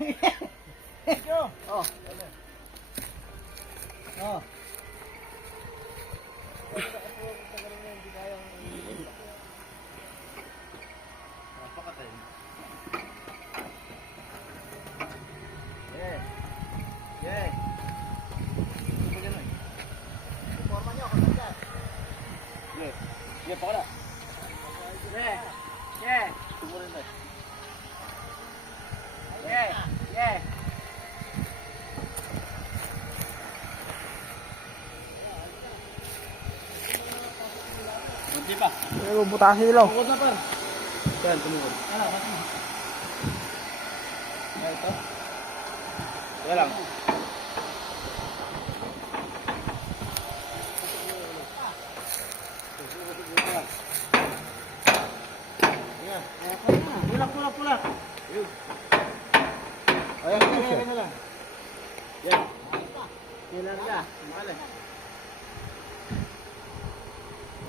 Oh. Oh. Napakatayin. Yeah. Yeah. Ito ba gano'n? Informa nyo kung saan dyan. Yeah. Yeah, pakala. Yeah. Yeah. Tumurin na. Yeah. Yeah. Hindi pa. Pero butasin nila. Tukod na pa. Yan, tumukod. Ano, mati. Ito. Kaya lang. Pulak. Ayan, ayan na lang. Yan. Kailan ka? Mahal eh.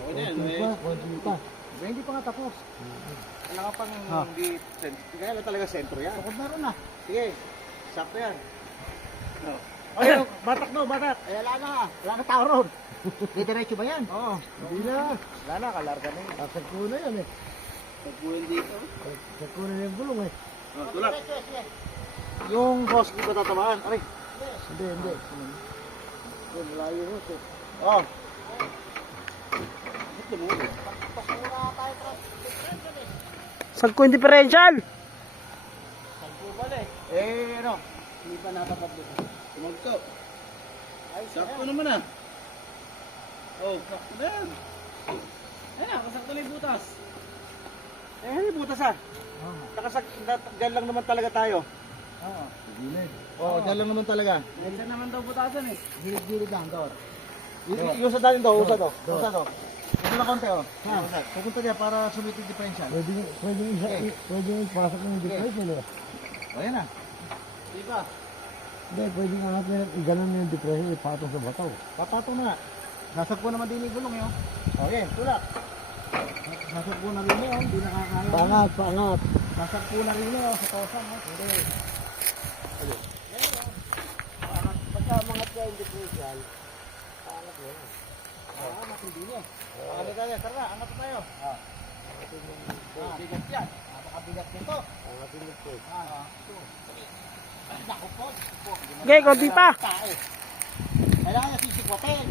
Okay na yan. Konti pa. Hindi pa nga tapos. Wala ka pang hindi sentro. Kaya lang talaga sentro yan. Tukod na rin ah. Sige. Sakto yan. No. Ayun, batak no, batak. Ay, wala na. Wala na tao ron. Diretso ba yan? Oo. Hindi na. Wala na, kalarga na yun. Sasagpo na yan eh. Pagbuhin dito. Sasagpo na yung gulong eh. Oh, tulak. Yung hose di ba tatamaan? Aray. Hindi. Yung malayo hose eh. Oh. Ba't lumuli? Sagko yung differential. Sangko pala eh. Eh, ano? Hindi pa natapad dito. Tumagto. Sakto naman ah. Oh, sakto na yan. Ayan, kasakto na yung butas. Eh, hindi butas ah. Dyan lang naman talaga tayo. Oo. Gilid. Oo, dyan lang naman talaga. Diyan naman daw butasan eh. Gilid lang daw. Yung sa dalin daw, usa daw. Do. Usa daw. Ito na konti oh. Ha? Pupunta niya para sumitig differential. Pwede yung pasok ng differential eh. O, yan na. Di ba? Hindi, pwede nga natin iganon yung differential ipatong sa bataw. Papatong na nga. Nasagpo naman din yung gulong yun. O, yan, tulak. Nasagpo na rin yun. Hindi nakakaya. Pangat. Nasagpo na rin yun sa tosan. Hindi. Pagka mga yung differential, pangat yun. Angat hindi niya. Ano tayo? Tara na, angat na tayo. Bigat yan. Napakabigat nito. Pangat yung differential. Naku po. Okay, konti pa. Kailangan niya sisikwatin.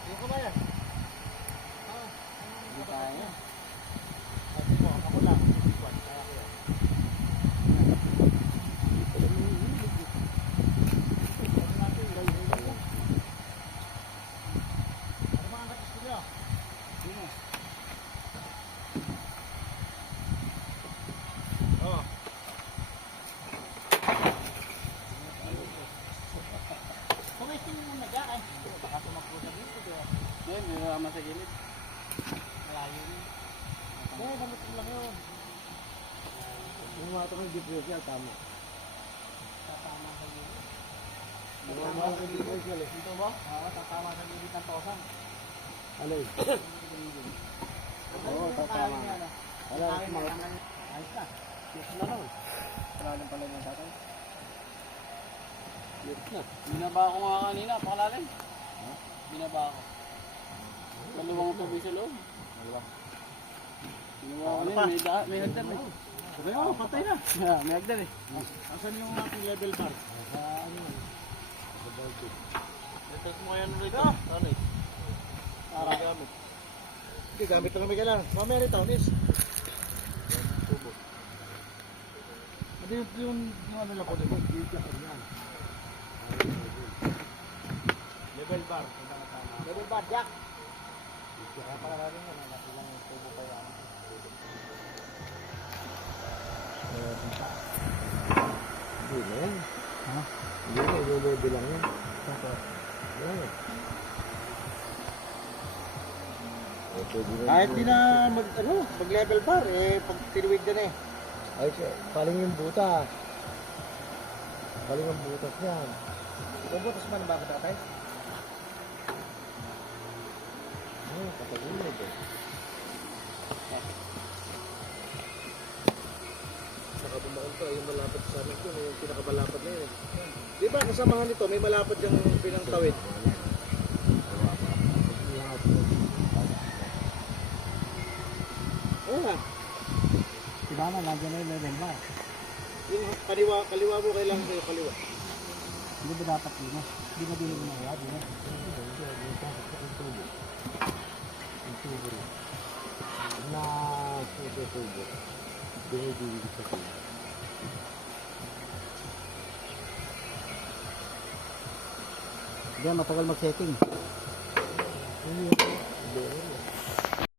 Hindi ko ba yan? Hindi kaya. Ako lang. Sisikwat. Kaya ko yan. Ano mga angat gusto niyo? Oh. Kumistin mo na dyan eh. Baka tumakbo sa dito. Yan, may mama sa gilid. Malayo yun. Eh, gamit ko lang yun. Yung mga itong differential, tama. Tatama sa gilid. Yung mga itong differential eh. Dito ba? Oo, tatama sa gilid ng tosan. Ano eh? Oo, tatama. Wala, mga Ayos na. yes na lang. Kalalim pala yung tatay. Yes na. Binaba ako nga kanina, pakalalim. Binaba ako. Dalawang tabi sa loob. Binaba ko pa? rin, may hagdan eh. Okay, oh, patay na. May hagdan eh. Asan yung ating level bar? Sa ano yun? Sa bulkhead. I-test mo yan ulit. Ano eh? Para gamit. Hindi, gamit na kami kailangan. Mamaya nito, miss. Ano yung ano lang po dito? Level bar. Level bar, jack. Kaya pala natin yun, natin lang yung tubo pa yan. Hindi na yan. Ha? Hindi na, i-level lang yan. Yan. Kahit di na mag-level bar, pag tinuwid na eh. Ay, paling yung butas. Paling yung butas yan. Bubutas man ba ito tayo? Katagulog eh. Saka bumaon ito, yung malapad sa amin yun, yung pinakamalapad na yun. Di ba kasamahan nito, may malapad yung pinangtawid. Oo nga. Si Mama, nandiyan na yung level ba? Yung kaliwa mo, kailangan kayo kaliwa. Hindi ba dapat yun? Hindi na din yung mga di na. Na tubo. Dinidili sa tubo. Hindi, matagal mag-setting.